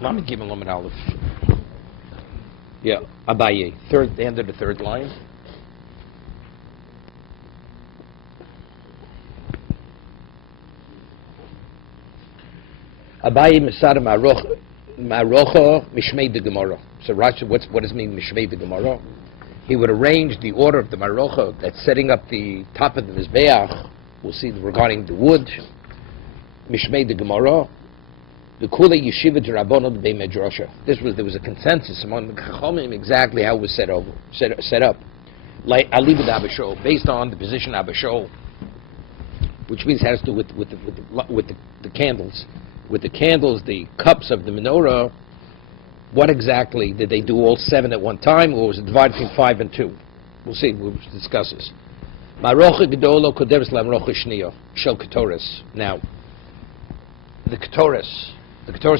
Lamed Gimel Lamed Aleph. Yeah, Abaye. The end of the third line. Abaye Masada Marocha Mishmei de Gemara. So Rashi, what does it mean Mishmei de Gemara? He would arrange the order of the Marocha that's setting up the top of the Mizbeach. We'll see regarding the wood. Mishmei de Gemara. The Kula Yeshiva de Rabbanot Bei Medrasha. There was a consensus among the Chachamim exactly how it was set up. Like Aliva de Abishol, based on the position of Abishol, which means it has to do with the candles. With the candles, the cups of the menorah, what exactly did they do? All 7 at one time, or was it divided between 5 and 2? We'll see. We'll discuss this. Marocha Gedolo Kodeves Lamrocha Shniya Shel Ketoris. Now, the Ketoris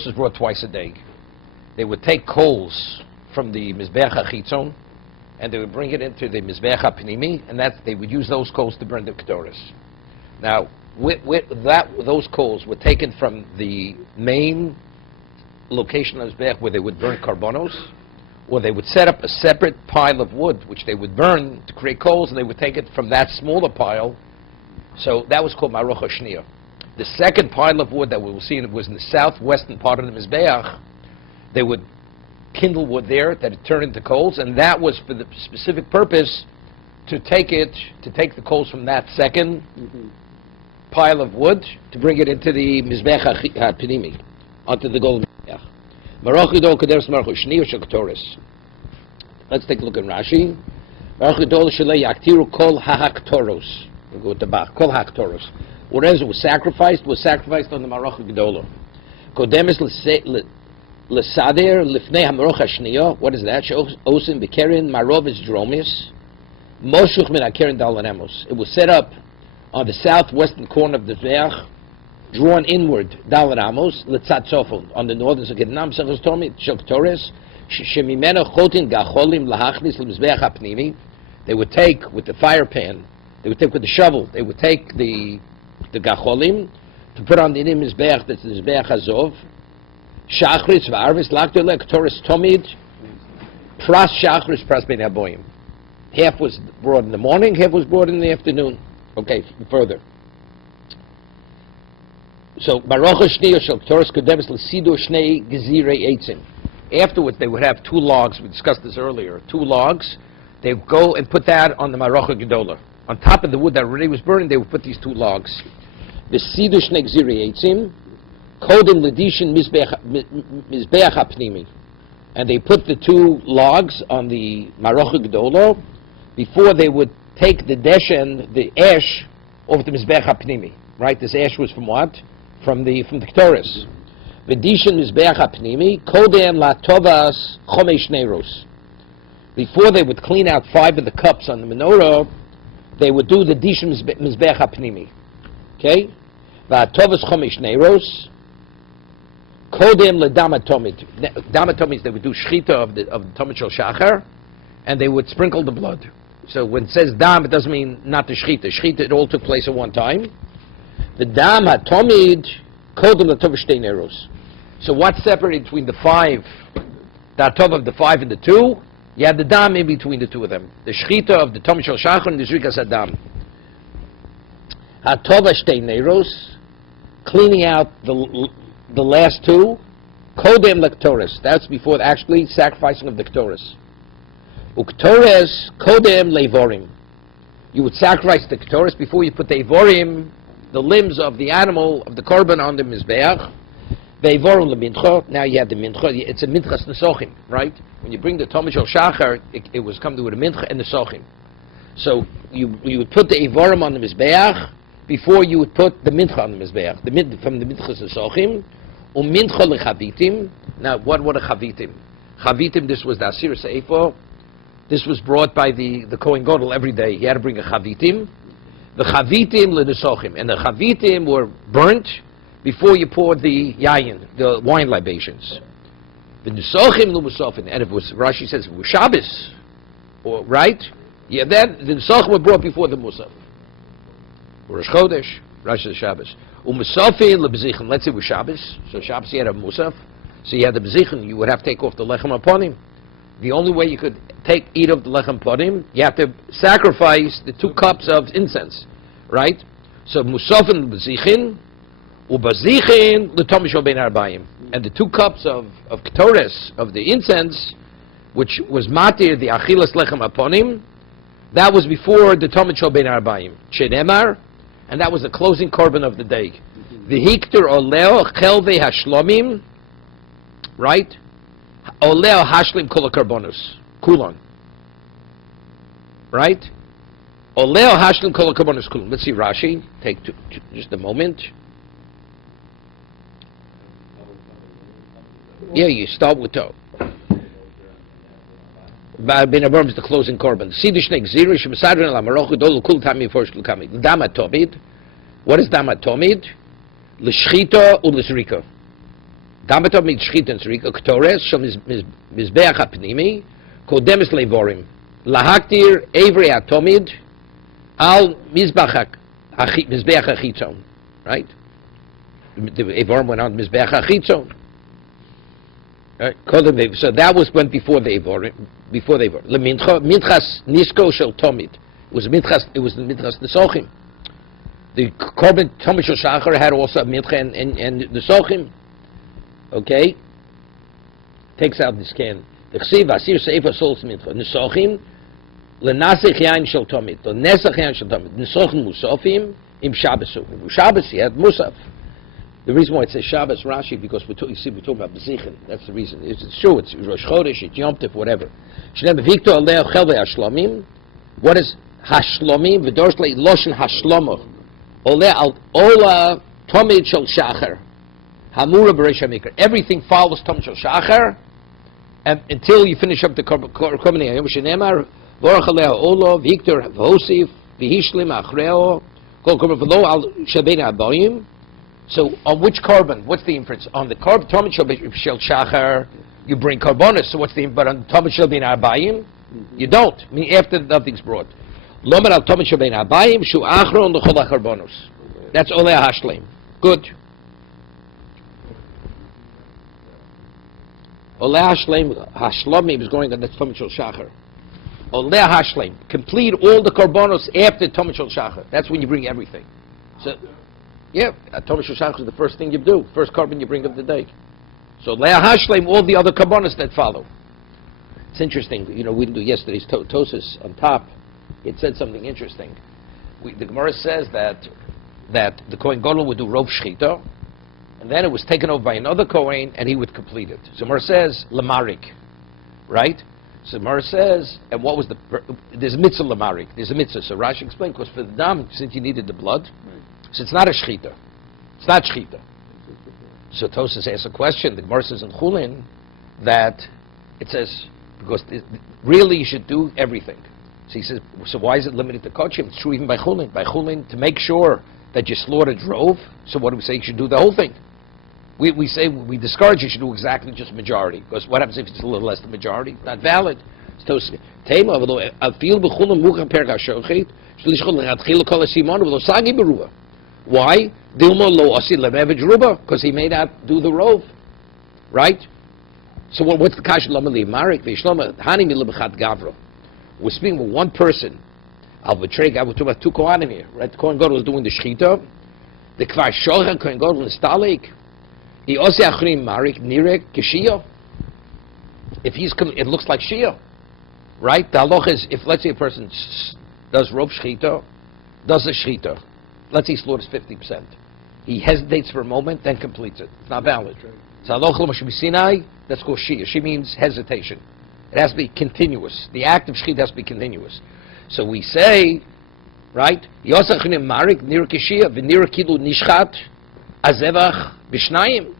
is brought twice a day. They would take coals from the Mizbeach HaChitzon, and they would bring it into the Mizbeach HaPnimi, and they would use those coals to burn the Ketoris. Now, those coals were taken from the main location of the Mizbeach where they would burn karbonos, or they would set up a separate pile of wood which they would burn to create coals, and they would take it from that smaller pile. So that was called Marocha Shniya. The second pile of wood that we will see was in the southwestern part of the Mizbeach. They would kindle wood there that it turned into coals, and that was for the specific purpose to take the coals from that second pile of wood to bring it into the Mizbeach HaPnimi, onto the golden Mizbeach. Maroch Gedol Kaderes Maroch Shniya Shel Ketoris. Let's take a look at Rashi. Maroch Gedol Shelei Yaktiru Kol HaHaktoros. We'll go with the Bach. Kol HaHaktoros. Whatever was sacrificed on the Maroch Gedolah. Kodemes L'Sader Lifnei HaMaroch HaShniya. What is that? Osim B'Keren Marovis Dromis. Moshuch Min HaKeren Dal Amos. It was set up on the southwestern corner of the Mizbeach, drawn inward, Dal Amos, L'Tzad Sofon, on the northern side. Nam Sechos Tomi, Shel Ketoris, Shemimena Chotin Gacholim Lahachnis L'Mizbeach HaPnimi. They would take with the fire pan, they would take with the shovel, they would take the Gacholim to put on the Mizbeach, that's the Mizbeach Azov, Shachris V'Arvis, L'Akdole Ketoris Tomid, Pras Shachris, Pras Ben Aboyim. Half was brought in the morning, half was brought in the afternoon. Okay, further. So, Barocha Shniya Shel Ketoris Kodemes L'Sidu Shnei Gezirei Eitzim. Afterwards, they would have 2 logs. We discussed this earlier. 2 logs. They would go and put that on the Marocha Gedolah. On top of the wood that already was burning, they would put these 2 logs. L'Sidu Shnei Gezirei Eitzim. Kodem L'Dishin Mizbeach HaPnimi. And they put the 2 logs on the Marocha Gedolah before they would take the deshen, the ash, over the Mizbeach HaPnimi. Right? This ash was from what? From the Ketoris. V'dishen Mizbeach HaPnimi, Kodem LaTovas Chomesh Neiros. Before they would clean out 5 of the cups on the menorah, they would do the dishen Mizbeach HaPnimi. Okay? V'atovas Chomesh Neiros, Kodem LeDamatomid. Damatomid, they would do shchita of the Tomid Shel Shachar, and they would sprinkle the blood. So when it says dam, it doesn't mean not the shchita. Shchita, it all took place at one time. The dam hatomid kodem l'tov shtei neros. So what's separated between the 5, the atov of the 5 and the 2? You have the dam in between the 2 of them. The shchita of the Tomid Shel Shachar and the zrikas hadam. Hatov shtei neros, cleaning out the last 2. Kodem l'ketoris. That's before actually sacrificing of the ketoris. Uktores kodem leivorim. You would sacrifice the ketoris before you put the ivorim, the limbs of the animal, of the korban, on the mizbeach. Veivorim lemincha. Now you have the mincha. It's a minchas nesochim, right? When you bring the Tomid Shel Shachar, it was come to with a mincha and the sochim. So you would put the ivorim on the mizbeach before you would put the mincha on the mizbeach. From the minchas nesochim, mincha lechavitim. Now what are chavitim? Chavitim. This was the asir seifo. This was brought by the Kohen Gadol every day. He had to bring a chavitim. The chavitim lenesochim, and the chavitim were burnt before you poured the yayin, the wine libations. The nesochim lumusofin, and if it was, Rashi says, if it was Shabbos, or right, yeah, then the nesochim were brought before the musaf. Rosh Chodesh, Rashi says Shabbos. Umusofin lebezichin. Let's say it was Shabbos, so Shabbos he had a musaf. So you had the bezichin, you would have to take off the lechem upon him. The only way you could eat of the lechem upon him, you have to sacrifice the 2 cups of incense, right? So musafin bezichin, ubazichin l'tomishol ben arbayim, and the 2 cups of ketores of the incense, which was matir the achilas lechem upon him, that was before the tomishol ben arbayim, shenemar, and that was the closing korban of the day. The hikter oleo chelve hashlomim, right? Oleo hashlim kol karbonus kulon, right? Oleo hashlim kol karbonus kulon. Let's see Rashi. Take just a moment. Yeah, you start with Tov. Ben Abraham is the closing korban. Dama tomid. What is dama tomid? L'shchita u'l'zrika. Dama tomid means shchita and zrika. Ktores shel mizbeach hapnimi kodemes levorim. Lahaktir evri atomid al mizbeach hachitzon. Right? The evorim went on mizbeach hachitzon. So that went before the evorim. Before they were minchas nisko shel tomid. It was the minchas nesochim. The korban tomid shel shachar had also mincha and nesochim. Okay, takes out this can. The chsiv asir seifa sols mincha nesochim lenasich yain shel tomid. The nesach yain shel tomid. Nesochim musafim im Shabbos. Shabbos he had musaf. The reason why it says Shabbos Rashi, because we're talking about bezichin. That's the reason. It's true. It's Rosh Chodesh. It's Yom Tov. Whatever. What is hashlomim? V'dorsle loshen hashlomo. Oleh al ola tomid shel shachar. Hamura b'reish hamikra. Everything follows tomid shel shachar, until you finish up the korban hayom shenemar. Vorach aleh ola v'iktor v'hosif v'hishlim achreo kol korban v'lo al shabbein habayim. So on which korban? What's the inference? On the korban tomid shel shachar, you bring karbonis. So what's the? But on tomid shel ben arbayim, you don't. I mean, after nothing's brought. Lomer al tomid shel ben arbayim shu achron l'chol karbonos. That's oleh hashlim. Good. Oleh hashlim is going on. That's tomid shel shachar. Oleh hashlim. Complete all the karbonos after tomid shel shachar. That's when you bring everything. So. Yeah, Tomid shel shachar is the first thing you do. First korban you bring of the day. So Leah Hashleim, all the other korbanos that follow. It's interesting. You know, we didn't do yesterday's Tosis on top. It said something interesting. The Gemara says that the Kohen Gadol would do Rov Shchita, and then it was taken over by another Kohen, and he would complete it. So Gemara says Lamarik, right? So Gemara says, and what was there's a mitzvah Lamarik. There's a mitzvah. So Rashi explained, because for the dam, since you needed the blood. So it's not a shchita. It's not shchita. So Tosas asks a question. The Gemara says in Chulin that it says, because really you should do everything. So he says, so why is it limited to kochim? It's true even by Chulin. By Chulin, to make sure that you slaughter drove, so what do we say? You should do the whole thing. We say, we discourage you should do exactly just majority. Because what happens if it's a little less than majority? It's not valid. Why? Because he may not do the rove, right? So what's the kasha lamali marik ve'shloma hani milabachat gavro? We're speaking with one person. I'll betray. We're talking about 2 kohanim here, right? The Kohen Gadol was doing the shchita. The kvar shocha Kohen Gadol is stalik. He also achrim marik nirek keshia. If it looks like shia, right? The halacha is, if let's say a person does rove shchita, does the shchita. Let's say he slaughters 50%. He hesitates for a moment, then completes it. It's not valid. So halacha l'mashem Sinai, that's called shia. She means hesitation. It has to be continuous. The act of shchita has to be continuous. So we say, right? Yosachnim marik nir kishia v'nir kilu nishchat azevach b'shnayim.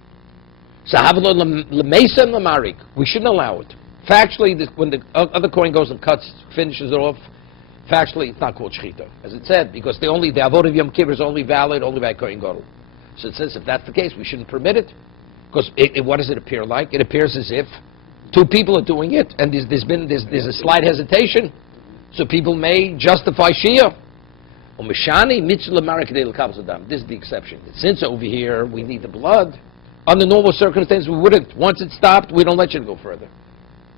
So havlo l'meisem l'marik. We shouldn't allow it. Factually, when the other Kohen goes and finishes it off, factually, it's not called shchita, as it said, because the avodah of Yom Kippur is only valid only by Kohen Gadol. So it says if that's the case, we shouldn't permit it, because what does it appear like? It appears as if 2 people are doing it, and there's a slight hesitation, so people may justify shia. This is the exception. Since over here we need the blood, Under normal circumstances, we wouldn't. Once it stopped, we don't let you go further.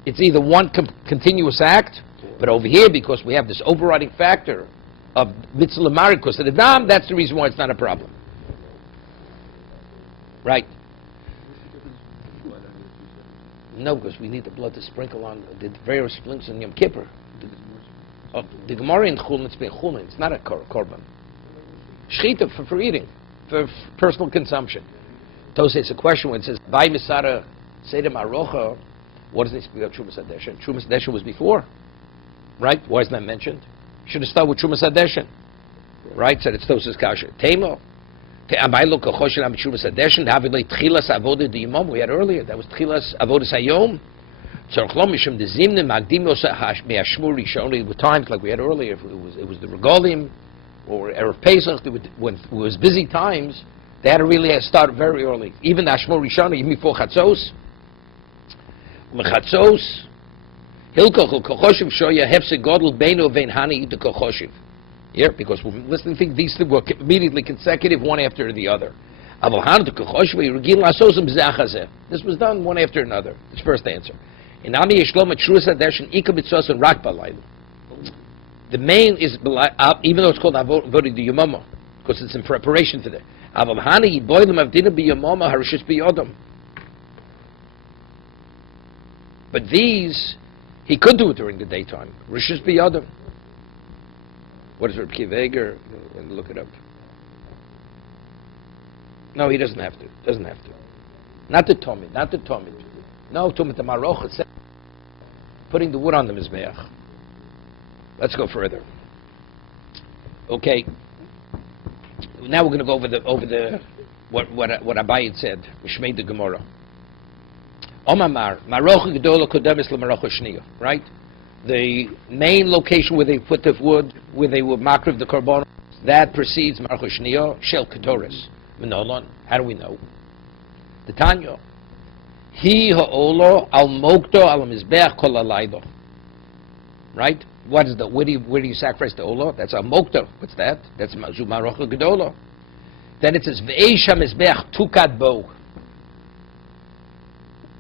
It's either one continuous act, but over here, because we have this overriding factor of mitzvah l'mari, because of the dam, that's the reason why it's not a problem. Right? No, because we need the blood to sprinkle on the various sprinkles in Yom Kippur. The Gemara in Chulin, it's not a korban. Shchita for eating, for personal consumption. Tosei, it's a question when it says, Vai Misara Seder Marocha, what does it speak of Trumas Hadeshen? Trumas Hadeshen was before, right? Why isn't that mentioned? Should have started with Trumas Hadeshen, right? Said it's Tosei's Kasha. Temo, Abaylo Kochoshen Am Trumas Hadeshen, Havilei Tchilas Avodah the Yomam, we had earlier, that was Tchilas Avodah Sayom. Tzorchlom Mishum Dezimne Magdimos Me'ashmur Rishoni, with times like we had earlier, it was the Regalim, or Erev Pesach, when it was busy times, they had to really start very early. Even the Ashmor Rishana, even before Chatzos. Mechatzos, Hilkoch Kochoshiv Shoya Hefse Godel Beino Vein Hani the Kochoshiv. Here, because we're listening to these two were immediately consecutive, one after the other. Avalhan to Kochoshiv Regil Asosim Zachazeh. This was done one after another. It's first answer. In Ami Yeshlom Trus Hadeshin Ikabitzos and Rak Balayim. The main is even though it's called Avodah the Yomama, because it's in preparation for that. Avamhani Boilim Avdina Bi Yomama Harishis Bi Yodam. But these, he could do it during the daytime. Rishis Bi Yodam. What is Reb Kiva Eger? Look it up. No, he doesn't have to. Doesn't have to. Not the Tomid. Not the Tomid. No, Tomid the Maroch. Putting the wood on the Mizbeach. Let's go further. Okay. Now we're going to go over the what Abayit said. Mishmei the Gemara. Omamar Marocha Gedola Kodemis LeMarocha Shniya. Right. The main location where they put the wood, where they would makriv the korban, that precedes Marocha Shniya Shel Ketoris. Menolon. How do we know? The Tanya. He ha'olo al mokto al mizbeach kol alaydo. Right. What is where do you sacrifice the olah? That's a mokta. What's that? That's Zumarocha Gedola. Then it says Ve'esh HaMizbeach Tukad Bo.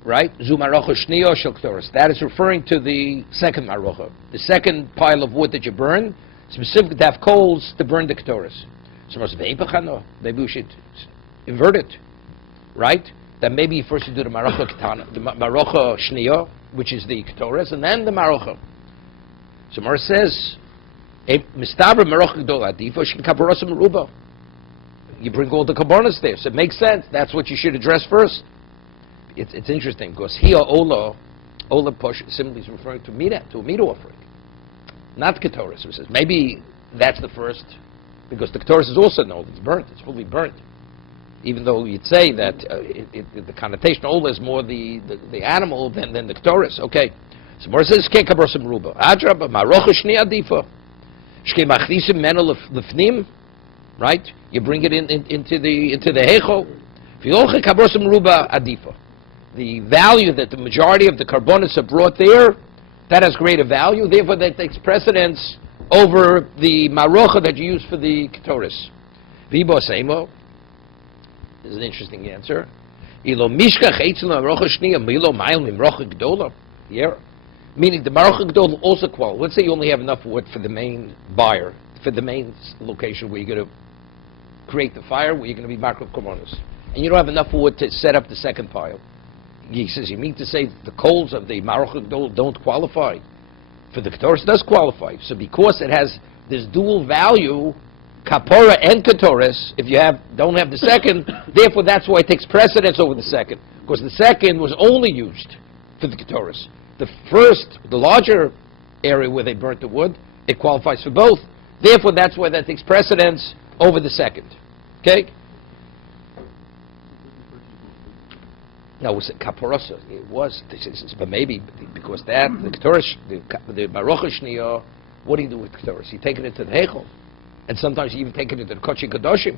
Right? Zumarocha Shniyo Shel Ktoros. That is referring to the second Marocha. The second pile of wood that you burn, specifically to have coals to burn the Ktoros. So maybe we should invert it. Right? That maybe first you do the Marocha Ketana, the Marocha Shniyo, which is the Ktoros, and then the Marocha. So Mar says, you bring all the karbonos there, so it makes sense. That's what you should address first. It's interesting because here Ola push simply is referring to a meat offering, not Ketoris. So it says maybe that's the first, because the Ketoris is also known. It's burnt. It's fully burnt. Even though you'd say that the connotation Ola is more the animal than the Ketoris. Okay. So Mor says, "Ke kabrosim ruba." Adraba marocha shni adifa. Shke machnisim menel lefnim. Right? You bring it into the hecho. V'yoche kabrosim ruba adifa. The value that the majority of the carbonates are brought there, that has greater value. Therefore, that takes precedence over the marocha that you use for the ketoris. V'bo seimo. This is an interesting answer. Ilo mishka cheitzil marocha shniya milo ma'il mimrocha gdola. Yeah. Meaning the Marocha Gedol also qualifies. Let's say you only have enough wood for the main buyer, for the main location where you're going to create the fire, where you're going to be Makrov Korbanos. And you don't have enough wood to set up the second pile. He says, you mean to say the coals of the Marocha Gedol don't qualify? For the Ketoris, it does qualify. So because it has this dual value, Kapora and Ketoris, if you don't have the second, therefore that's why it takes precedence over the second. Because the second was only used for the Ketoris. The first, the larger area where they burnt the wood, it qualifies for both. Therefore, that's why that takes precedence over the second. Okay? No, it was Kaporosa. It was, but maybe because that, the Ketoris, the Marocha Shniya, what do you do with Ketoris? You take it into the Heichel. And sometimes you even take it into the Kochi Kadoshim.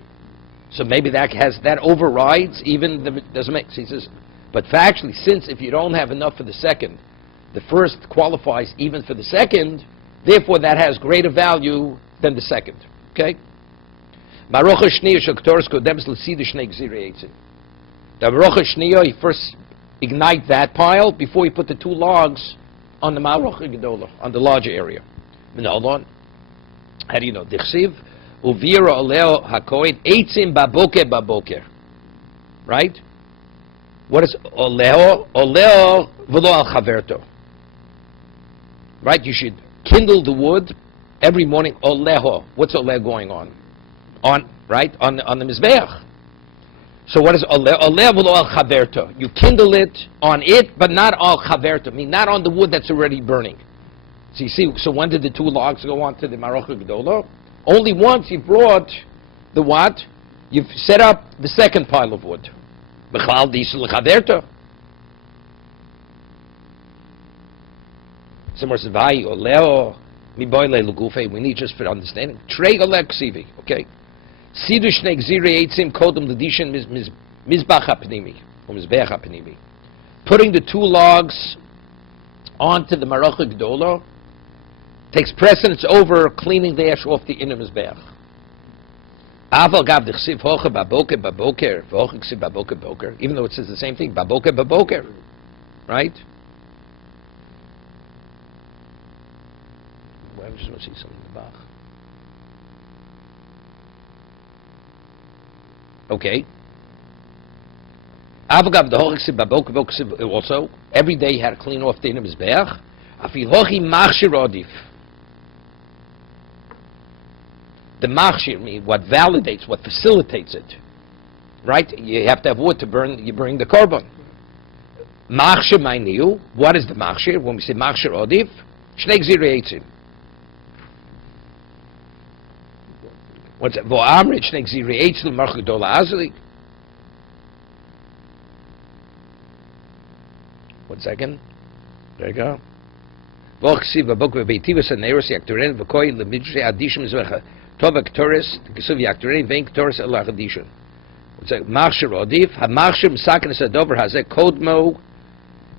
So maybe that overrides even doesn't make sense. He says, but factually, since if you don't have enough for the second, the first qualifies even for the second, therefore that has greater value than the second. Okay? The Marocha Shniya, you first ignite that pile before you put the 2 logs on the Marocha Gedola, on the larger area. Minalon, how do you know? Dichsiv, Uvira Oleo Hakoid, Eitzim Baboker Baboker. Right? What is Oleo? Oleo Velo Al Chaverto. Right? You should kindle the wood every morning. Oleho. What's Oleo going on? Right? On the Mizbeach. So what is Oleo? Oleo Velo Al Chaverto. You kindle it on it, but not Al Chaverto. I mean, not on the wood that's already burning. So you see, so when did the 2 logs go on to the Marocha Gedola? Only once you brought the what? You've set up the second pile of wood. Bechal Diesel Chaverto. Somewhere says, Vai Oleo, Miboile Lugufe, we need just for understanding. Trey Olek Sivi, okay? Sidush Negziri Eitzim Kodum Ledishan Mizbach HaPnimi, or Mizbeach HaPnimi. Putting the 2 logs onto the Marocha Gedola takes precedence over cleaning the ash off the inner Mizbeach. Aval Gav Dechsiv Hoche Baboker Baboker, Hoche Ksiv Baboker Baboker, even though it says the same thing, Baboker Baboker, right? Well, I just want to see something in the Bach. Okay. Aval Gav the Hoche Ksiv Baboker Baboker also, every day you had to clean off the inner Mizbeach. Afil Hochi Machshir Odif. The machshir means what validates, what facilitates it. Right? You have to have wood to burn, you bring the korban. Machshir ma'iniu. What is the machshir? When we say machshir odif, shnei gzirei eitzim. What's it? Vo'amrit shnei gzirei eitzim march gedola azli. 1 second. There you go. Vo'chsiv v'bok v'beitivus ha'neiros yakturen v'koi l'midrei adishim zvecha. Tovak Torres, Kisuv Yakturin, Venk Torres El Achadishon. It's like Machshir Odif, HaMachshir M'sakin Sadover Hazek Kodmo,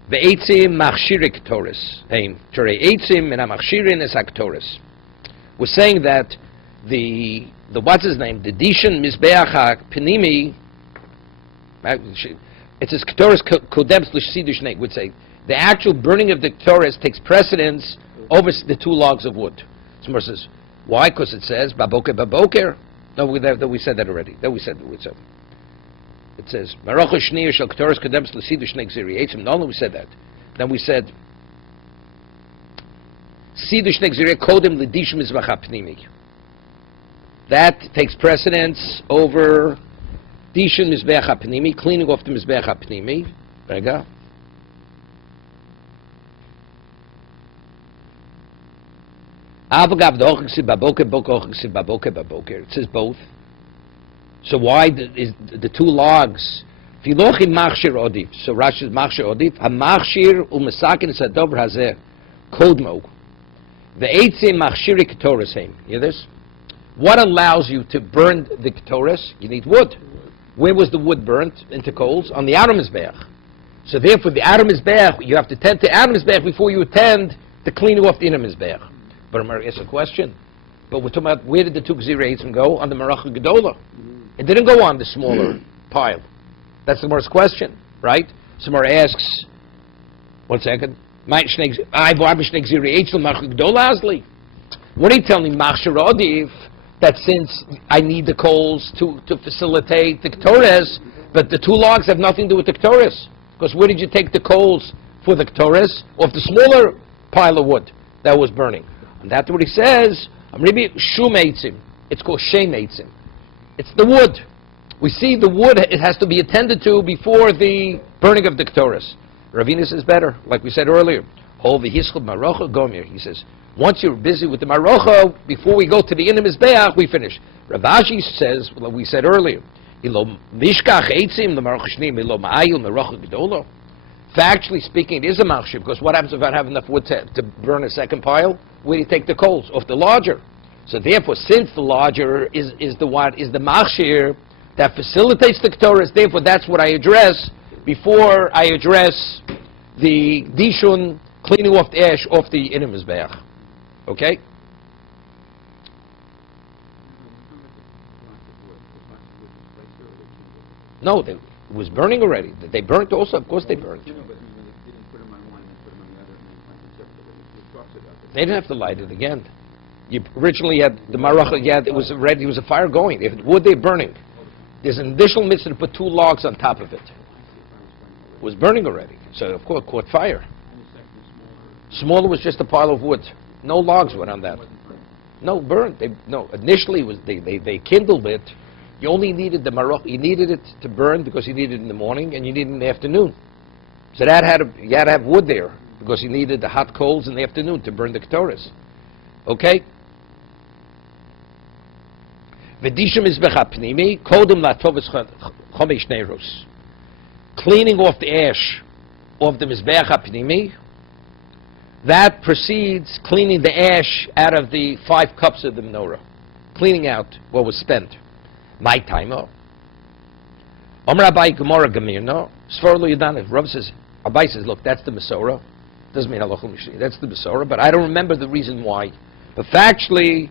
Ve'etzim Machshirik Torres. Torei Eitzim and HaMachshirin Esak Torres. We're saying that the what's his name, the Dishon Mizbeach HaPnimi, it says Torres Kodem L'Sidush Neik, would say the actual burning of the Torres takes precedence over the 2 logs of wood. Someone says, why? Because it says Baboker Baboker. No, we said that already. It says Marocha Shniyah Shel Ktoros Kadems L'Sidu Shnei Gziri Eitzim. No, we said that. Then we said Sidu Shnei Gziri Kodem L'Dish Mizbach HaPnimi. That takes precedence over Dishon Mizbech HaPnimi, cleaning off the Mizbech HaPnimi. Rega. It says both. So why is the 2 logs? So Rashi is machshir odif. Hamachshir u'mesakin sadover hazeh kodmo. Ve'etzim machshiri ketoras heim. You hear this? What allows you to burn the ketoras? You need wood. Where was the wood burnt? Into coals? On the outer mizbeach. So therefore, the outer mizbeach, you have to tend to outer mizbeach before you attend to cleaning off the inner mizbeach. But I'm going to ask a question. But we're talking about where did the 2 Gzirei Eitzim go? On the Marocha Gedola. It didn't go on the smaller pile. That's the Gemara's question, right? So Gemara asks, 1 second. What are you telling me, Machshir Odif, that since I need the coals to facilitate the Ketores, but the 2 logs have nothing to do with the Ketores? Because where did you take the coals for the Ketores? Off the smaller pile of wood that was burning. And that's what he says. Shum Eitzim. It's called Shem Eitzim. It's the wood. We see the wood, it has to be attended to before the burning of the Ketores. Ravina says better, like we said earlier. He says, once you're busy with the Marocha, before we go to the inner Mizbeach, we finish. Rav Ashi says, like we said earlier, factually speaking, it is a machshir, because what happens if I don't have enough wood to burn a second pile? Where do you take the coals? Off the larger. So therefore, since the larger is the machshir that facilitates the Ketores, therefore that's what I address before I address the dishun, cleaning off the ash off the inner mizbeach. Okay? No, It was burning already. They burnt also? Of course they burnt. But they didn't put them on one and put them on the other and then it talks about it. They didn't have to light it again. You originally had the maracha, it was ready, there was a fire going. If wood, they're burning. There's an additional mitzvah to put 2 logs on top of it. It was burning already. So, of course, it caught fire. Smaller was just a pile of wood. No logs went on that. No, burned. Initially, they kindled it. You only needed the marach. You needed it to burn because you needed it in the morning, and you needed it in the afternoon. So you had to have wood there because you needed the hot coals in the afternoon to burn the ketores. Okay? V'dishim mizbech hapnimi kodem latovus chomesh neiros. Cleaning off the ash of the mizbech hapnimi, that precedes cleaning the ash out of the 5 cups of the menorah, cleaning out what was spent. My timer. Amar Abai Gemara Gamirno. Svar lo Yadana. Rav says, Abai says, look, that's the Mesorah. Doesn't mean halacha l'mishni. That's the Mesorah, but I don't remember the reason why. But factually,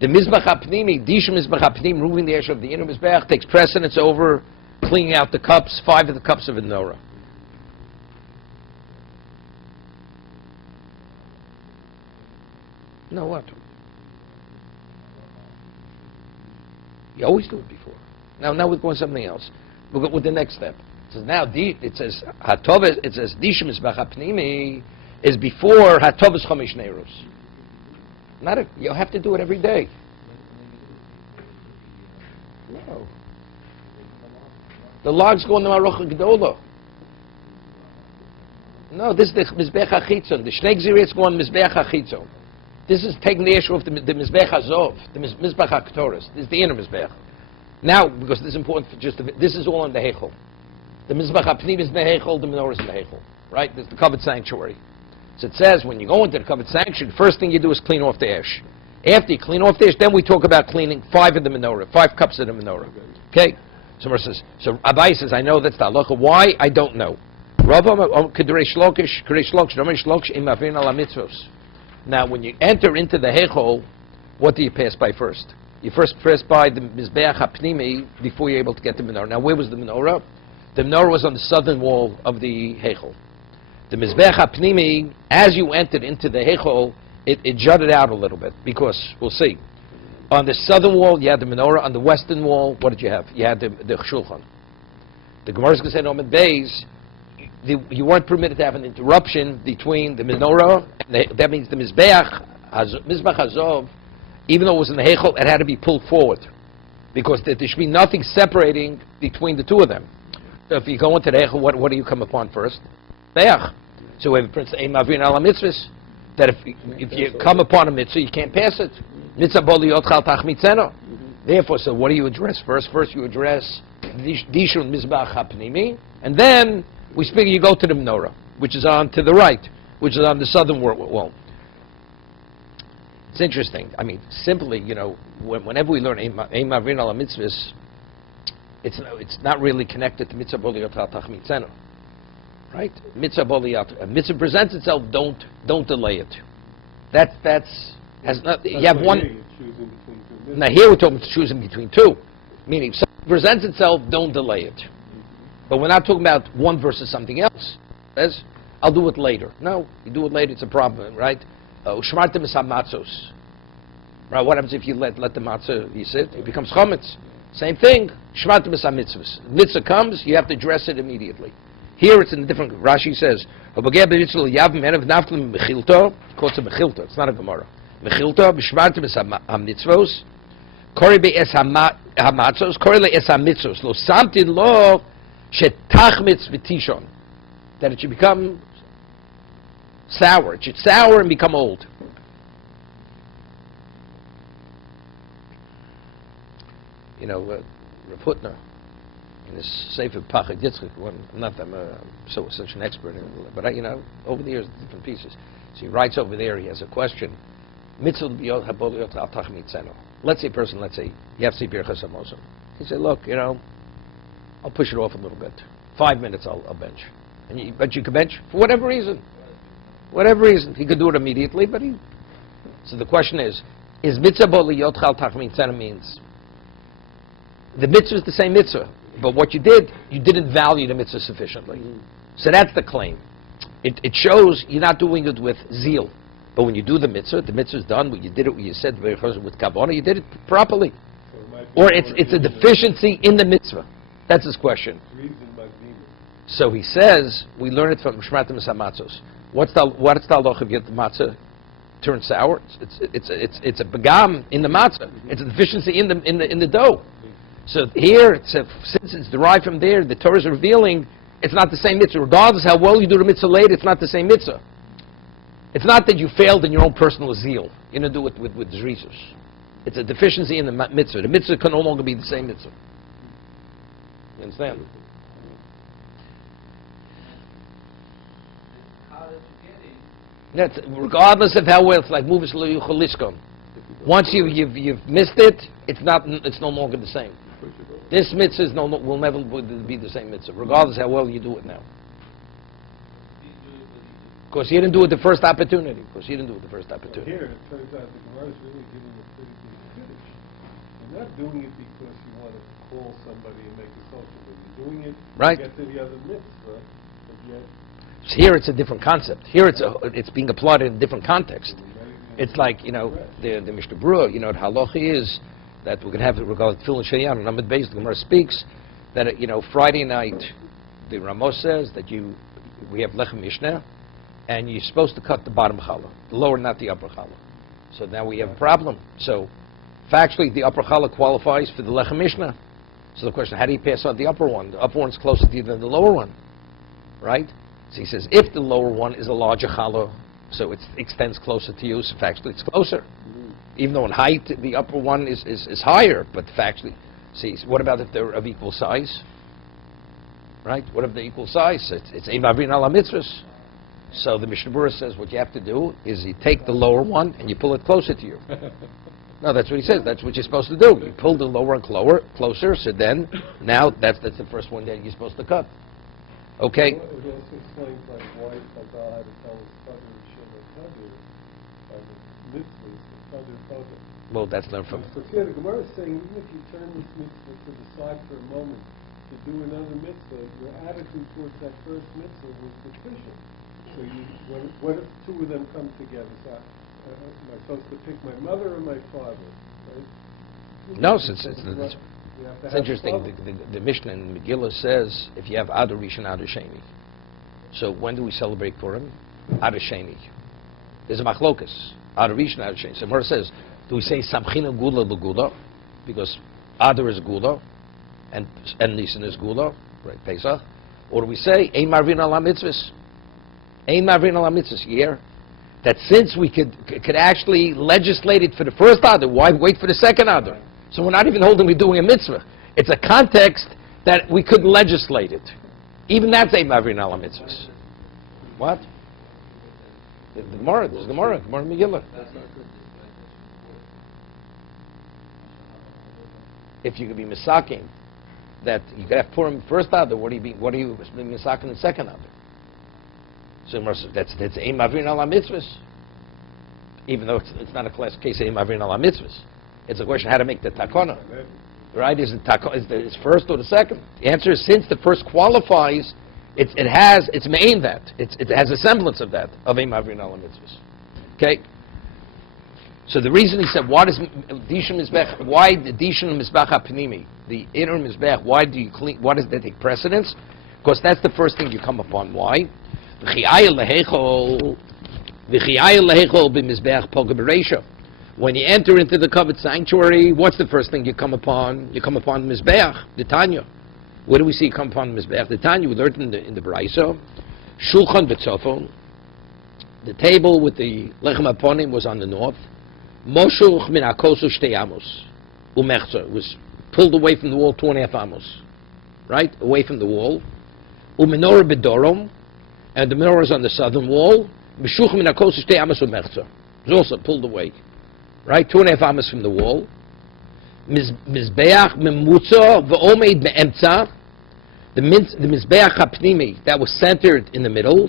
the Mizbach HaPnimi, Disha Mizbach HaPnimi, removing the ash of the inner Mizbach, takes precedence over cleaning out the cups, 5 of the cups of the menorah. No, what? You always do it before. Now we're going something else. We'll go with the next step. It says now it says Hatov. It says Disha Mizbach HaPnimi is before Hatovas Chomesh Neiros. You have to do it every day. No. The logs go in the Marocha Gedola. No, this is the Mizbech HaChitzon. The Shnei Gziriyos go on Mizbech HaChitzon. This is taking the issue of the Mizbech HaZov, the Mizbech HaKtoros. This is the inner Mizbech. Now, because this is important, this is all in the Heichel. The Mizbech HaPnim is in the Heichel, the menorah is in the Heichel. Right? This is the covered sanctuary. So it says when you go into the covered sanctuary, the first thing you do is clean off the ash. After you clean off the ash, then we talk about cleaning 5 of the menorah, 5 cups of the menorah. Okay? So Abai says, I know that's the halacha. Why? I don't know. Now, when you enter into the Heichel, what do you pass by first? You first pass by the Mizbeach HaPnimi before you're able to get the menorah. Now, where was the menorah? The menorah was on the southern wall of the Heichel. The Mizbeach HaPnimi, as you entered into the Heichel, it jutted out a little bit, because, we'll see. On the southern wall, you had the menorah. On the western wall, what did you have? You had the shulchan. The Gemara is going to say, no, Beis, you weren't permitted to have an interruption between the menorah, that means the Mizbeach Hazov, even though it was in the Heichel, it had to be pulled forward, because there should be nothing separating between the two of them. So if you go into the Heichel, what do you come upon first? Beach. So we have a principle, that if you come upon a mitzvah, you can't pass it. Mitzvah bo liot chal tach mitzeno. Therefore, so what do you address first? First you address Dishun Mizbach HaPnimi, and then you go to the menorah, which is on to the right, which is on the southern wall. It's interesting. I mean, simply, whenever we learn Ein Mavrin Ala Mitzvahs, it's not really connected to Mitzvah bo liot chal tach mitzeno. Right? Mitzvah bo liot. A mitzvah presents itself, don't delay it. Has not. You have one. Now here we're talking about choosing between 2, meaning if something presents itself, don't delay it. But we're not talking about one versus something else. Says, I'll do it later. No, you do it later, it's a problem, right? Ushmartem es hamatzos. Right? What happens if you let the matzah you sit? It becomes chametz. Same thing. Shmartem es hamitzvos. Mitzvah comes, you have to address it immediately. Here it's in a different. Rashi says, it's not a Gemara. Mechilto b'shmartem es hamitzvos. Kori be'es hamatzos. Kori le'es hamitzvos. Lo samtin lo shetachmitz v'tishon. That it should become sour. It should sour and become old. Rav Hutner, in his Sefer Pachad Yitzchak, such an expert in it, but over the years, different pieces. So he writes over there, he has a question. Let's say a person, you have to say Birchas Hamazon. He said, look, I'll push it off a little bit. 5 minutes I'll bench. But you can bench for whatever reason. Whatever reason. He could do it immediately, but So the question is mitzvah bo liyot chal tach mitzvah means the mitzvah is the same mitzvah. But what you did, you didn't value the mitzvah sufficiently. So that's the claim. It shows you're not doing it with zeal. But when you do the mitzvah is done. When you did it, when you said with kavanah, you did it properly. Or it's a deficiency in the mitzvah. That's his question. So he says, we learn it from Shmatim Samatzos. What's the halacha if the matzah turns sour? It's a begam in the matzah. It's a deficiency in the dough. So here, since it's derived from there, the Torah is revealing it's not the same mitzvah. Regardless how well you do the mitzvah later, it's not the same mitzvah. It's not that you failed in your own personal zeal. You don't do it with zrizus. It's a deficiency in the mitzvah. The mitzvah can no longer be the same mitzvah. You understand? That's regardless of how well. It's like movies l'yuchaliskom. Once you've missed it, it's no longer the same. This mitzvah will never be the same mitzvah, regardless how well you do it now. Because you didn't do it the first opportunity. Here, it turns out the Gemara is really giving a pretty good finish. You're not doing it because you want to call somebody and make a social, but you're doing it to get to the other mitzvah, but yet... Here it's a different concept. Here it's being applied in a different context. It's like, the Mishnah Berurah, the halacha is that we're going to have it regarding Tefillin Shayan, and Amid Beis, the Gemara speaks that, Friday night, the Ramos says that we have Lechem Mishnah, and you're supposed to cut the bottom challah, the lower, not the upper challah. So now we have a problem. So, factually, the upper challah qualifies for the Lechem Mishnah. So the question, how do you pass on the upper one? The upper one's closer to you than the lower one, right? So he says, if the lower one is a larger challah, so it extends closer to you, so factually it's closer. Even though in height, the upper one is higher, but factually, see, what about if they're of equal size? Right? What if they're equal size? It's ein mavrin ala mitzvahs. So the Mishnah Berurah says what you have to do is you take the lower one and you pull it closer to you. No, that's what he says. That's what you're supposed to do. You pull the lower one closer, so then, now that's the first one that you're supposed to cut. Okay? It also explains like why Chazal had to tell us Qadr Shema Qadr by the mitzvahs, Qadr. Well, that's learned from... Because here the Gemara is saying, even if you turn this mitzvah to the side for a moment to do another mitzvah, your attitude towards that first mitzvah was deficient. So what if two of them come together? So, am I supposed to pick my mother or my father? Right? No, it's interesting. The Mishnah in Megillah says if you have Adar Rishon, Adar Sheni. So when do we celebrate Purim? Adar Sheni. There's a machlokas. Adar Rishon, Adar Sheni. So Gemara says, do we say Samchina Gula L'Gula? Because Adar is Gula, and Nisan is Gula, right, Pesach. Or do we say Ein Marvin Ala Mitzvahs? Ein Marvin Ala Mitzvahs, here. That since we could actually legislate it for the first Adar, why wait for the second Adar? So we're not even holding we're doing a mitzvah. It's a context that we could legislate it. Even that's Ein Marvin Ala Mitzvahs. What? The Gemara, there's Gemara Megillah. If you could be misaking that you could have Purim first Adar, what are you misaking in second Adar? So that's Ein Mavrin Ala Mitzvahs. Even though it's not a classic case of Ein Mavrin Ala Mitzvahs. It's a question how to make the takana. Right? Is it first or the second? The answer is since the first qualifies, it's me'ain that. It has a semblance of that, of Ein Mavrin Ala Mitzvahs. Okay? So the reason he said, why the Dishon Mizbech HaPnimi, the inner Mizbech, why does that take precedence? Because that's the first thing you come upon. Why? When you enter into the covered sanctuary, what's the first thing you come upon? You come upon Mizbeach, the Tanya. Where do we see you come upon Mizbeach? The Tanya, we learned in the Braisa. Shulchan B'tzofon. The table with the Lechem Aponim was on the north. Moshuch min hakosu shtei amos. Umechzer was pulled away from the wall 2.5 amos. Right? Away from the wall. Umenorah B'dorom. And the menorah is on the southern wall. Meshuch min hakosu shtei amos umechzer. It was also pulled away. Right? 2.5 amos from the wall. Mizbeach memutza v'omeid me'emtza. The Mizbeach HaPnimi, that was centered in the middle.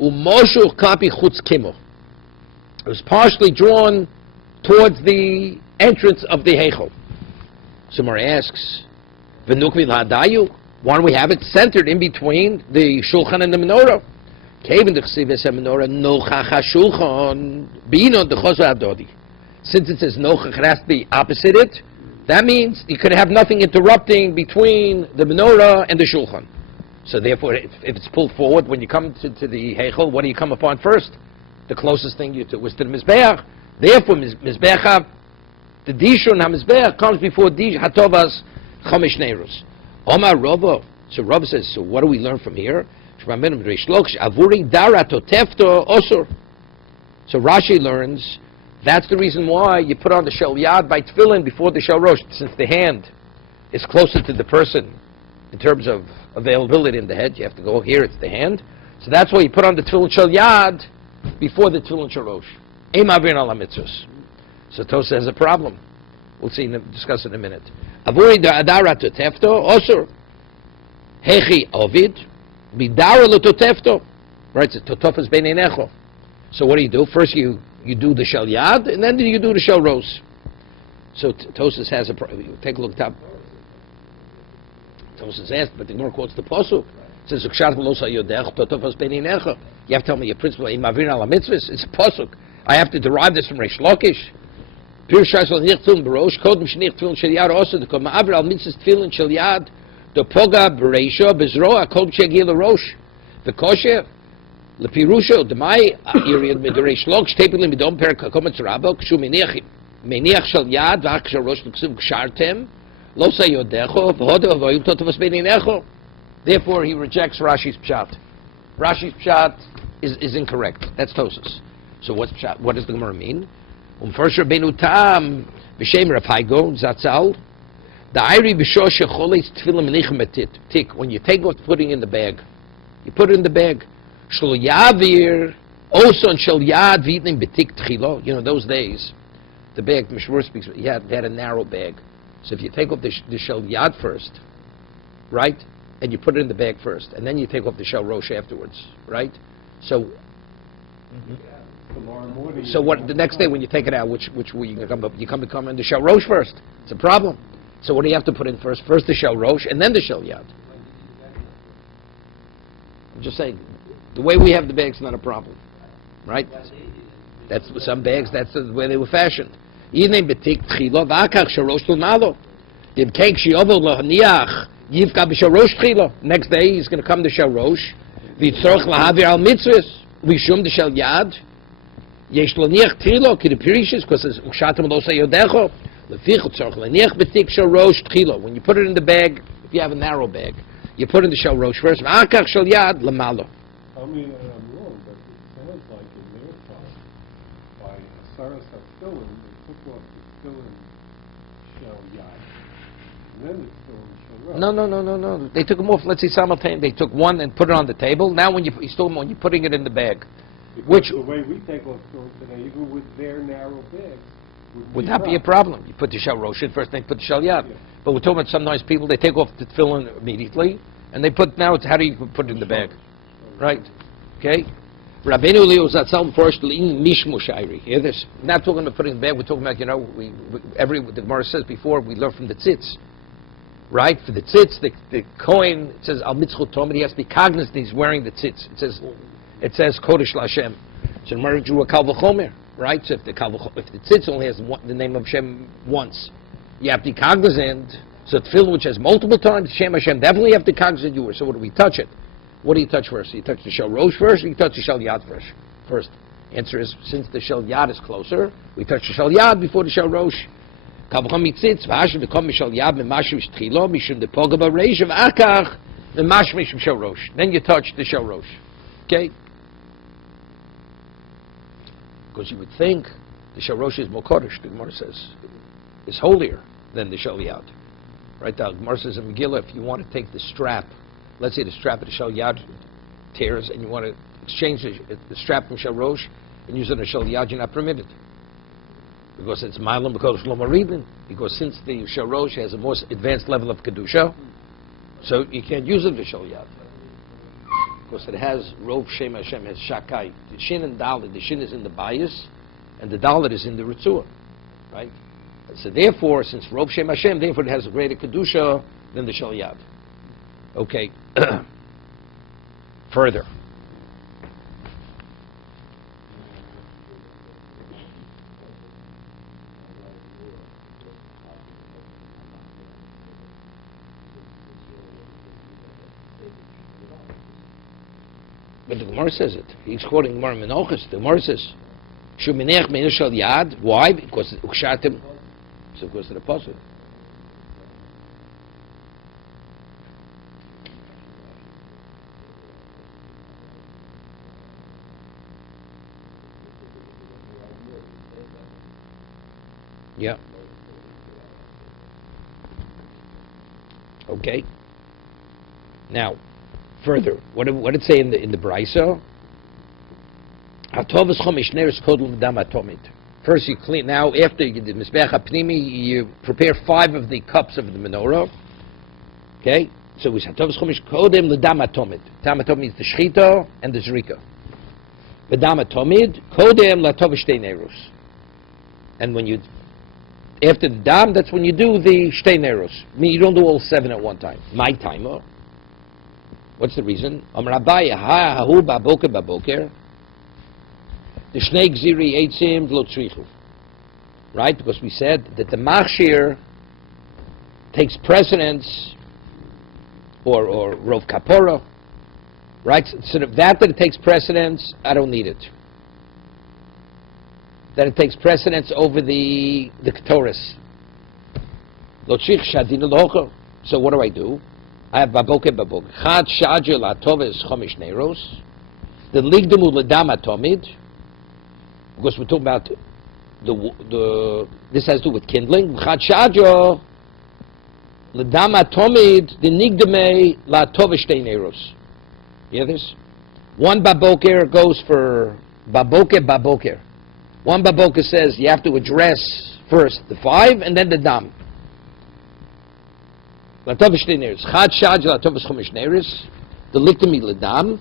Umoshuch kapi chutz kimo. It was partially drawn towards the entrance of the Heichel. Somewhere asks, V'nukvi l'hadayu. Why don't we have it centered in between the shulchan and the menorah? Kevin the chesiv menorah nochach hashulchan bino dechos v'adodi. Since it says nochach, it has to be opposite it. That means you could have nothing interrupting between the menorah and the shulchan. So therefore, if it's pulled forward, when you come to the heichel, what do you come upon first? The closest thing you to was to the mizbeach. Therefore, mizbeach, the dishon hamizbeach comes before hatovas chomish neirus. Omar Rava. So Rava says, so what do we learn from here? So Rashi learns that's the reason why you put on the shel yad by tefillin before the shel rosh, since the hand is closer to the person in terms of availability in the head. You have to go here, it's the hand. So that's why you put on the tefillin shel yad before the tefillin shel rosh. Ein ma'avirin ala mitzvos. So Tosa has a problem. We'll see, discuss it in a minute. Avuri da'adara totefto osur. Hechi ovid midara lo totefto. Right, so totofas beinenecho. So what do? First you do the shel yad, and then you do the shel rosh. So Tosas has a problem. Take a look top. Tosas asked, but the Gemara quotes the pasuk. It says, you have to tell me your principle. It's a pasuk. I have to derive this from Reish Lakish. Pirshas al nichtfilin barosh kodem shnichtfilin shel yad also the kol ma'aver al mitzvahs tefilin shel yad the poga bereisha bezroa kol shegil rosh the kosher lepirusha the my area with the Reish Lakish taping midom per commentaries rabba kshu meniach shel yad v'ach shel rosh l'ksiv kshartem lo sayodecho v'hodav v'ayim totovas beinenecho. Therefore, he rejects Rashi's pshat. Rashi's pshat is incorrect. That's Tosas. So what's pshat? What does the Gemara mean? First Rabbeinu Tam b'shem Rav Haigo Zatzal the Iri b'shor shecholis tefillah menichem etik. When you take what's putting in the bag, you put it in the bag. Shlo yavir oson shel yad v'itnim betik tchilo. You know those days, the bag Mishmur speaks. They had a narrow bag. So if you take off the shel yad first, right, and you put it in the bag first, and then you take off the shel rosh afterwards, right? So. So what? The next day when you take it out, which will you come in the shel rosh first? It's a problem. So what do you have to put in first? First the shel rosh, and then the shel yad. I'm just saying, the way we have the bags is not a problem, right? That's some bags. That's the way they were fashioned. Next day he's going to come to shel rosh. Vishum the shel yad. Yesh lo niach tchilo ki the pirishis because it's ukshatem lo sayodecho lefich tzorch leniach betik shel rosh tchilo. When you put it in the bag, if you have a narrow bag, you put it in the shel rosh first. V'akach shel yad lamalo. I mean, I'm wrong, but it sounds like in their time, by Asaras HaTefillin, they took off the tefillin shel yad, and then the tefillin shel rosh. No. They took them off. Let's say simultaneously. They took one and put it on the table. Now when you're putting it in the bag. Because the way we take off tefillin today, even with their narrow bags, would that be a problem? You put the shel rosh in first, then you put the shel yad. Yeah. But we're talking about sometimes people, they take off the tefillin immediately, and they put, now it's how do you put it in the bag? Right? Okay? Rabbeinu Leo Zatzal first mishmu shairi. Hear this? We're not talking about putting in the bag, we're talking about, the Gemara says before, we learn from the tzitz. Right? For the tzitz, the coin, it says, al mitzchut tomid, he has to be cognizant he's wearing the tzitz. It says Kodesh Lashem. So the Gemara drew a Kal V'chomer, right? So if the tzitz only has the name of Hashem once, you have to be cognizant. So tefillin which has multiple times, Shem Hashem, definitely you have to be cognizant you were. So what do we touch it? What do you touch first? You touch the shel rosh first, or you touch the shel yad first? Answer is, since the shel yad is closer, we touch the shel yad before the shel rosh. Kal V'chomer tzitz, v'hashem v'kom mishel yad m'mashim shtchilo, mishum de poga b'reish, v'akach, m'mash mishum shel rosh. Then you touch the shel rosh. Okay? Because you would think the shel rosh is more kodesh, the Gemara says, is holier than the shel yad. Right? The Gemara says in Megillah, if you want to take the strap, let's say the strap of the shel yad tears, and you want to exchange the strap from shel rosh and use it on the shel yad, you're not permitted. Because it's ma'alim because shlomo ridin. Because since the shel rosh has a more advanced level of kedusha, so you can't use it for shel yad. Because it has Rov Shem Hashem, has Shakai. The Shin and Dalet, the Shin is in the bias, and the Dalet is in the Ritzua. Right? So therefore, since Rov Shem Hashem, therefore it has a greater Kedusha than the shel yad. Okay. Further. But the Gemara says it. He's quoting Gemara Menochos. The Gemara says, "Shuminech meinu shel yad." Why? Because ukshatim. So because of the puzzle. Yeah. Okay. Now, further, what did it say in the Brisa? Hatovas chomish neres kodl v'dam atomid. First, you clean. Now, after you did mizbeach hapnimi, you prepare 5 of the cups of the menorah. Okay. So we hatovas chomish kodem l'dam atomid. Dam atomid is the shchita and the zrika. V'dam atomid kodem l'atovish shtei nerus. And when you after the dam, that's when you do the shtei nerus. I mean, you don't do all 7 at one time. My timer. What's the reason? Amar Abaye, ha-hu baboker baboker. The shnei gziri eitzim lo tzrichu. Right? Because we said that the machshir takes precedence, or rov kapora. Right? So that it takes precedence, I don't need it. That it takes precedence over the ketoris. Lo tzrich shadina locho. So what do? I have baboke. Chad shadja latoves chomish neros. The ligdemu ledam atomid. Because we're talking about the this has to do with kindling. Chad shadja ledam atomid the nigdeme latoves shtei neros. You hear this? One baboker goes for baboker. One baboker says you have to address first the 5 and then the dam. Latovish neris. Chad shad latovish chomish neris. The liktami ledam.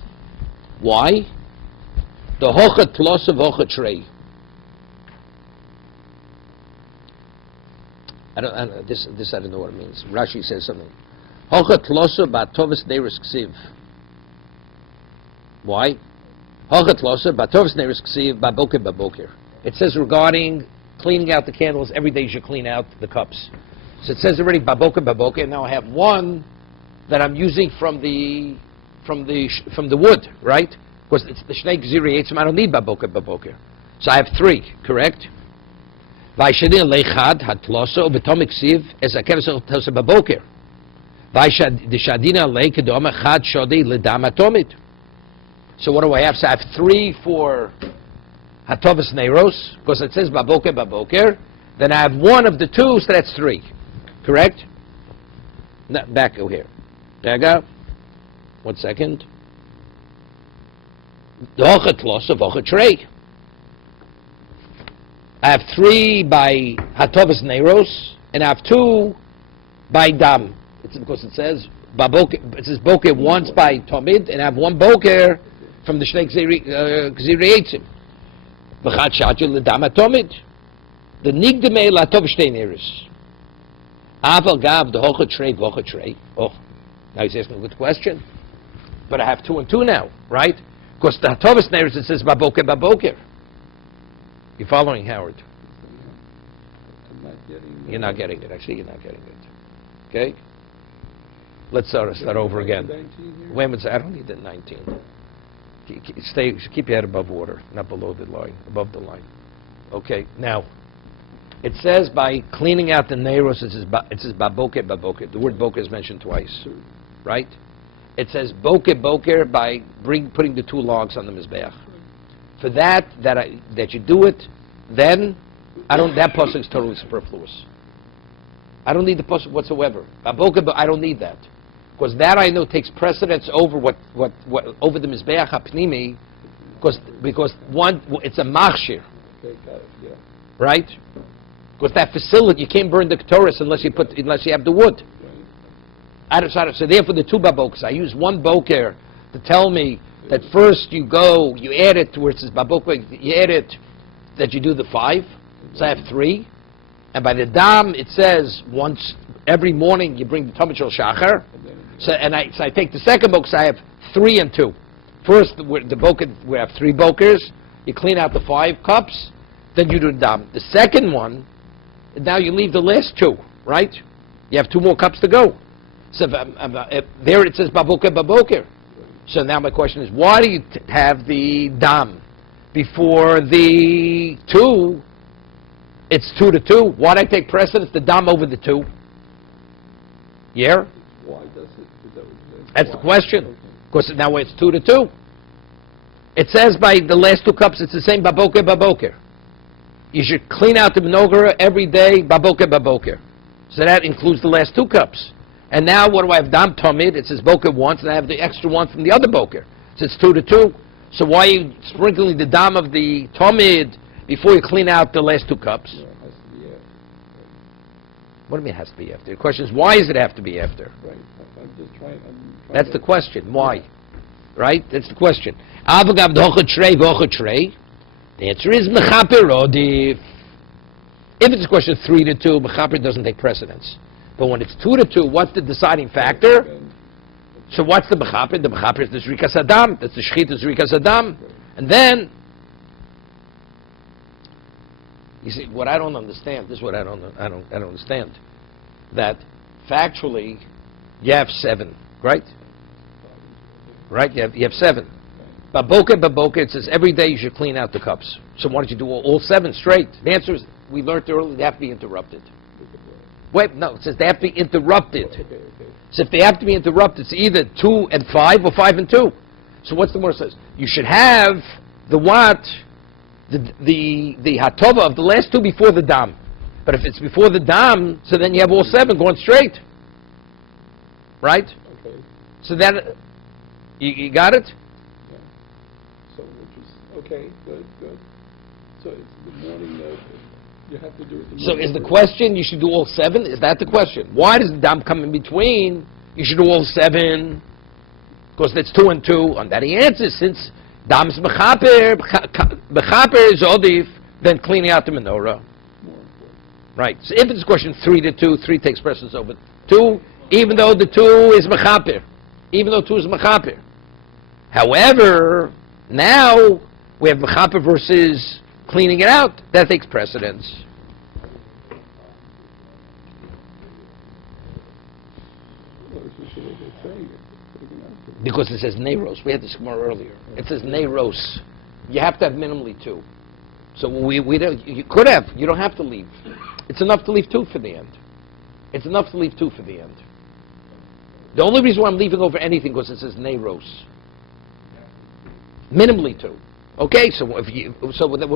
Why? The hocha tlosa v'hocha trei. This I don't know what it means. Rashi says something. Hocha tlosa batovis neris ksiv. Why? Hocha tlosa batovis neris ksiv baboker baboker. It says regarding cleaning out the candles, every day you should clean out the cups. So it says already baboker, and now I have one that I'm using from the wood, right? Because it's the shnei gziri eitzim. I don't need baboker. So I have 3, correct? Vayshadin leichad hatloso b'tomik siv es akeres tosa baboker. Vayshadina leikedoma chad shodi ledam atomid. So what do I have? So I have 3 for hatovas neiros, because it says baboker. Then I have 1 of the 2, so that's 3. Correct? Now, back over here. Back up. 1 second. I have 3 by hatovas neiros, and I have 2 by dam. It's because it says baboker. It says boker once by tomid, and I have 1 boker from the shnei gziri eitzim. V'chad shadju l'dam atomid. The nigdeme latov shtei neris. Aval gav the hocha trei v'hocha trei. Oh, now he's asking a good question. But I have 2 and 2 now, right? Because the hatovas neris it says baboker. You following, Howard? You're not getting it. Actually, you're not getting it. Okay. Let's start over again. Wait a minute. I don't need the 19. Keep your head above water, not below the line, above the line. Okay, now, it says by cleaning out the neiros, it says baboker. The word boker is mentioned twice, right? It says boker by putting the 2 logs on the mizbeach. For that you do it, then that pasuk is totally superfluous. I don't need the pasuk whatsoever. Baboker, I don't need that. Because that I know takes precedence over what over the mizbeach hapnimi, because one it's a machshir, Okay, got it, yeah. right? Because that facility you can't burn the ketoris unless you have the wood. So therefore the 2 babokers, I use 1 boker to tell me that first you add it to where it says baboker, you add it that you do the 5. So I have 3. And by the dam, it says once every morning you bring the Talmud Shel Shachar. So I take the second boker, so I have 3 and 2. First, the boker, we have 3 bokers. You clean out the 5 cups, then you do the dam. The second one, now you leave the last 2, right? You have 2 more cups to go. So there it says baboker, baboker. So now my question is, why do you have the dam before the 2? It's 2 to 2. Why do I take precedence, the dam over the 2? Yeah? Why does it? That's the question. Because now it's 2 to 2. It says by the last 2 cups, it's the same baboker, baboker. You should clean out the menorah every day, baboker, baboker. So that includes the last 2 cups. And now what do I have? Dam tomid. It says boker once, and I have the extra one from the other boker. So it's 2 to 2. So why are you sprinkling the dam of the tomid before you clean out the last 2 cups? Yeah, it has to be after. What do you mean it has to be after? The question is, why does it have to be after? Right. I'm just trying. That's the question. Why? Right? That's the question. The answer is mechaper odif. If it's a question of 3 to 2, mechaper doesn't take precedence. But when it's 2 to 2, what's the deciding factor? So what's the mechaper? The mechaper is the zrikas adam. That's the shchit of zrikas adam. And then, you see, what I don't understand, this is what I don't understand, that factually, you have 7, right? Right? You have 7. Baboker, it says every day you should clean out the cups. So why don't you do all 7 straight? The answer is, we learned earlier, they have to be interrupted. Wait, no, it says they have to be interrupted. Okay. So if they have to be interrupted, it's either 2 and 5 or 5 and 2. So what's the more says? You should have the what? The hatova of the last 2 before the dam. But if it's before the dam, so then you have all 7 going straight. Right? Okay. So then, you got it? Yeah. So which is okay. Good. So it's the morning that you have to do it. So is the question you should do all 7? Is that the question? Why does the dam come in between? You should do all 7 because that's 2 and 2. And that he answers, since dam's mechaper is odif, then cleaning out the menorah. Right. So if it's a question 3 to 2, 3 takes precedence over 2, even though the 2 is mechaper. Even though 2 is mechaper. However, now we have mechaper versus cleaning it out. That takes precedence. Because it says neiros. We had this more earlier. It says neiros. You have to have minimally 2. So we don't, you could have. You don't have to leave. It's enough to leave 2 for the end. It's enough to leave 2 for the end. The only reason why I'm leaving over anything because it says neiros. Minimally 2. Okay, so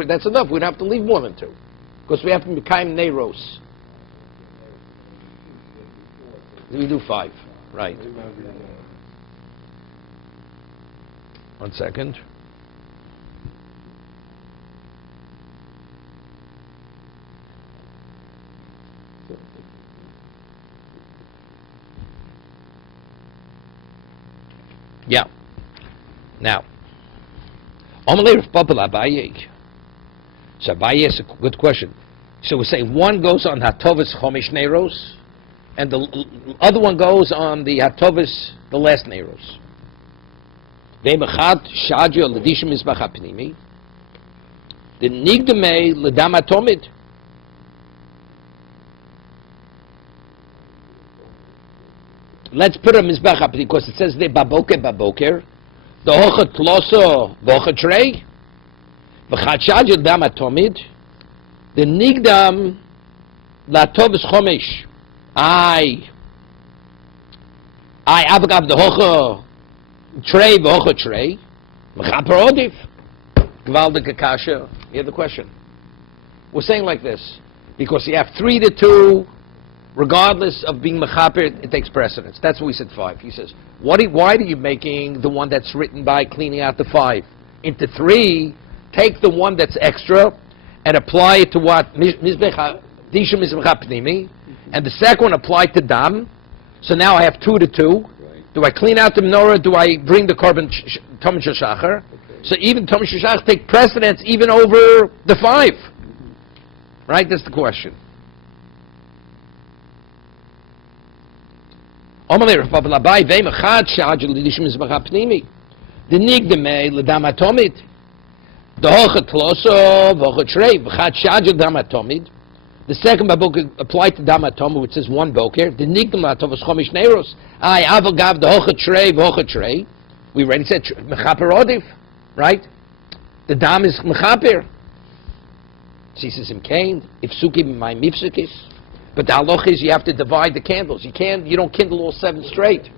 that's enough. We don't have to leave more than 2 because we have to become neiros. We do 5, right? 1 second. Yeah. Now, Omalei Rav Papa Abaye. So Abaye is a good question. So we say one goes on Hatovas Chomish Neiros, and the other one goes on the Hatovas, the last Neiros. Ve'mechad Shadyo L'Dishim Mizbach HaPnimi, the Nigdamei L'Dam HaTomid. Let's put a Mizbach up because it says there baboker. The Hocha Tloso Vocha Trey. V'chad Shadyo L'Dam HaTomid. The Nigdam L'Hatovas Chomish. I Abagav the Hocha Trey v'hocha trey, mechaper odif, gvaldik kasha. You have the question. We're saying like this because you have 3 to 2, regardless of being mechaper, it takes precedence. That's what we said 5. He says, why are you making the one that's written by cleaning out the 5 into 3? Take the one that's extra and apply it to what mizbecha disha mizbecha pnimi, and the second one apply to dam. So now I have 2 to 2. Do I clean out the menorah? Do I bring the korban Talmud Shachar? Okay. So even Talmud Shachar take precedence even over the 5. Right? That's the question. Omer Rav Labai ve'im echad she'ajel l'dishim mizbach ha'pnimi. The nigdemei l'dam atomid. The hocha tloso v'hocha trei v'chad she'ajel dam atomid. The second baboker applied to dam atomid, which says one boker. The nigdem atovos chomish neiros. I aval gav the hocha trei v'hocha trei. We already said mechaper odif, right? The dam is mechaper. Tzitzis im kain. If sukim my mipsukis. But the halach is you have to divide the candles. You don't kindle all 7 straight.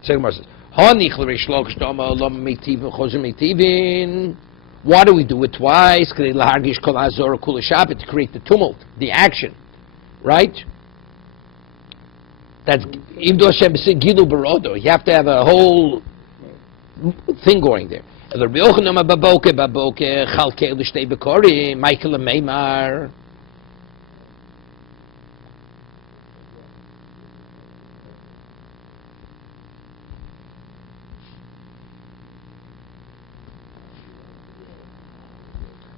Second verse says, why do we do it twice? To create the tumult, the action, right? That's you have to have a whole thing going there.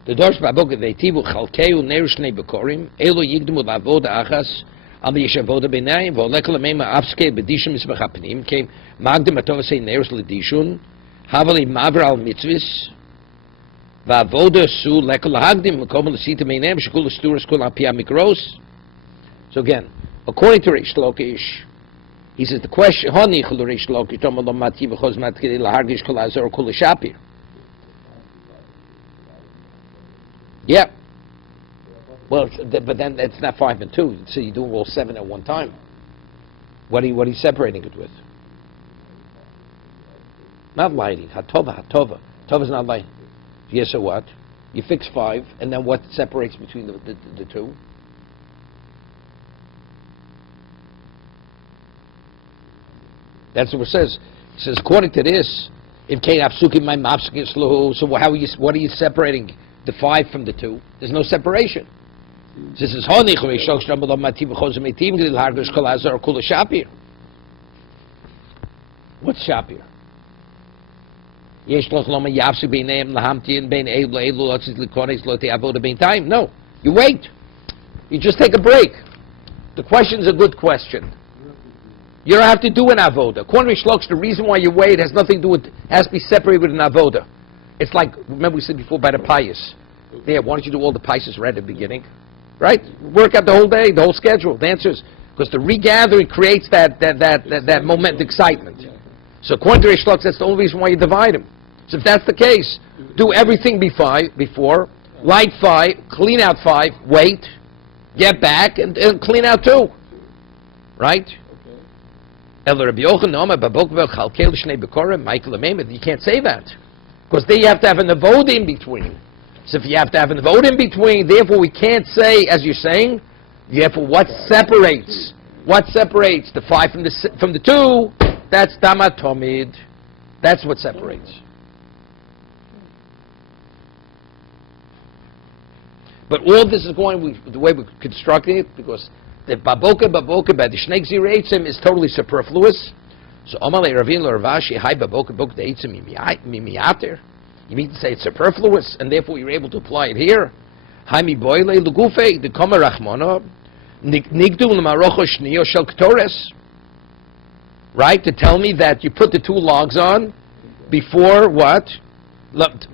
The Dorsh Babok Veitivu Chalkeu Nerushne Bekorim, Elo Yigdmu Lavoda Achas, Al Yeshavoda Benaim, Volekla Mema Abske Bedishim Isbachapnim, came Magdim Atovase Nerus Ledishun, Havali Mavra al Mitzvis, Vavoda Su Lekal Hagdim, Komal Sita Menem, Shkul Sturas Kul Apia Mikros. So again, according to Rish Lakish, he says the question, Honi Chul Rish Lakish, Tomalom Mativ Chos Matkiri Lahargish Kul Azor Kul Shapir. Yeah. Well, but then it's not 5 and 2. So you do all 7 at one time. What are you separating it with? Not lighting. Hatova. Tova is not lighting. Yes, so what? You fix 5, and then what separates between the 2? That's what it says. It says according to this, if Kate Apsuki my Mapsuki Slohu, so what are you separating? The 5 from the 2. There's no separation. This is Honich Shok Shambal Mativ Chosemetim Gil Hargish Kolazar Kula Shapir. What's Shapir? Yesh Loch Loma Yapsi Beinem Lahamtian Ben Elu Elu Lotzis Likonis Lote Avoda Bein Time. No. You wait. You just take a break. The question's a good question. You don't have to do an avoda. According to Shloks, the reason why you wait has nothing to do with, has to be separated with an avoda. It's like, remember we said before by the pious. There, why don't you do all the pious right at the beginning? Right? Work out the whole day, the whole schedule. The answer is, because the regathering creates that moment, excitement. So according to Rish Lakish, that's the only reason why you divide them. So if that's the case, do everything before, light 5, clean out 5, wait, get back, and clean out 2. Right? You can't say that. Because there you have to have an avoda in between. So if you have to have an avoda in between, therefore we can't say, as you're saying, therefore what separates the 5 from the 2, that's damatomid. That's what separates. But all this is going the way we're constructing it, because the baboka by the shnei gzirei is totally superfluous. So Amalei Ravin Ravashi Hai baboka bok deitzim mimiater. You mean to say it's superfluous, and therefore you're able to apply it here? Hai mi boile lugufe the kama rachmana nigdu l'marocho shnio shel ktores. Right, to tell me that you put the 2 logs on before what?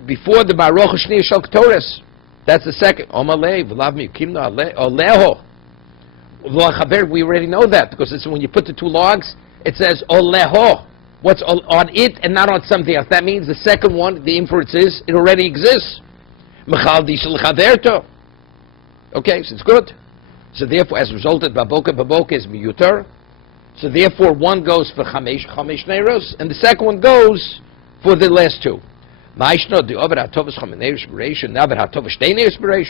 Before the marocho shnio shel ktores. That's the second. Amalei v'lav mi kimna oleho. We already know that, because it's when you put the 2 logs, it says oleho. What's on it and not on something else. That means the second one, the inference is, it already exists. Okay, so it's good. So therefore, as a result of baboka is miyutar. So therefore, one goes for chamesh neiros, and the second one goes for the last 2.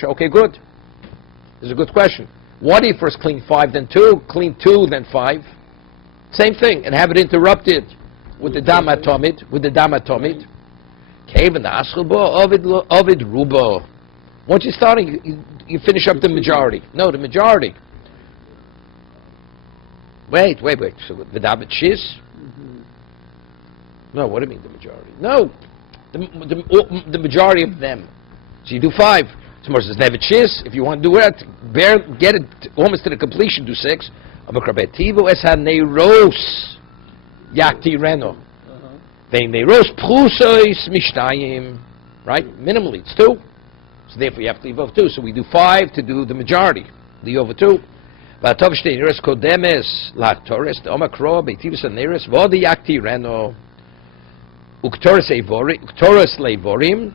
Okay, good. This is a good question. Why do you first clean 5, then 2, clean 2, then 5? Same thing, and have it interrupted with the damatomid, Cave and the aschelbo, ovid rubo. Once you're starting, you finish up the majority. No, the majority. Wait. So the david shis? No, what do you mean the majority? No, the majority of them. So you do 5. Tomorrow says david shis. If you want to do it, get it almost to the completion, do 6. Amakrabetivu es haneiros yakti reno. Vein neiros prusois mishtayim. Right? Minimally, it's 2. So therefore you have to leave over 2. So we do 5 to do the majority. Leave over 2. V'atov shtei neiros kodemes la'ktores, the omakro, beitivus haneiros, v'odi yakti reno. Uktoros leivorim.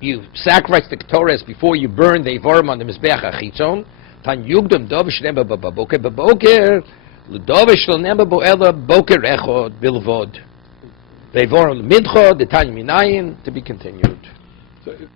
You sacrifice the ktores before you burn the ivorim on the mizbeach achitzon. Tan yugdom dovish nemba baboker baboker, l'dovish lo nemba boela boker echod bilvod. The ivorim mincho, the tanya minayin, to be continued. So if